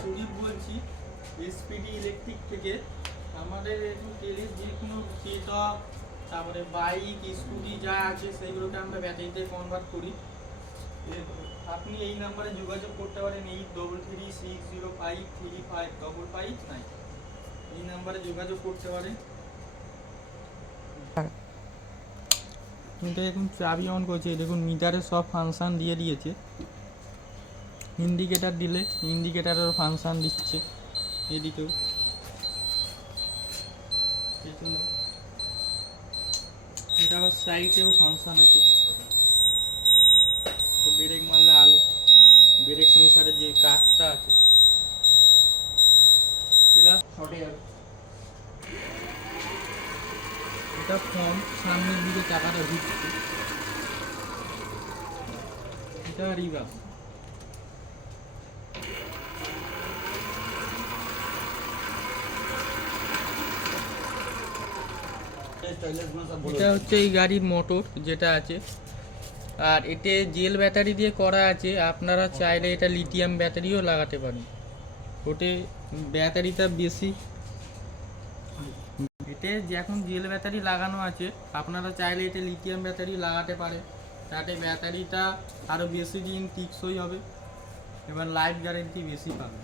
সুদীপ বলছি SPD electric থেকে। আমাদের এরকম তেলের যে কোনো চেটক, তারপরে বাইক, স্কুটি যা আছে সেইগুলোকে আমরা ব্যাটারিতে কনভার্ট করি। আপনি এই নাম্বারে যোগাযোগ করতে পারেন, 8336053555 এই নাম্বারে যোগাযোগ করতে পারেন। কিন্তু এখন চাবি অন করছে, দেখুন মিটারে সব ফাংশান দিয়ে দিয়েছে। ইন্ডিকেটার দিলে ইন্ডিকেটারের ফাংশান দিচ্ছে, এদিকেও পেছনে, এটা আবার সাইডেও ফাংশান আছে। তো ব্রেক মারলে আলো, ব্রেক সেন্সারের যে কাজটা আছে প্লাস শর্টে যাবে। এটা ফর্ম, সামনের দিকে চাকাটা ঘুরছে, এটা রিভার্স। এটা হচ্ছে এই গাড়ির মোটর যেটা আছে, আর এতে জেল ব্যাটারি দিয়ে করা আছে। আপনারা চাইলে এটা লিথিয়াম ব্যাটারিও লাগাতে পারেন, ওতে ব্যাটারিটা বেশি। এতে এখন জেল ব্যাটারি লাগানো আছে, আপনারা চাইলে এতে লিথিয়াম ব্যাটারি লাগাতে পারেন, তাতে ব্যাটারিটা আরও বেশি দিন টিকসই হবে, এবার লাইফ গ্যারেন্টি বেশি পাবে।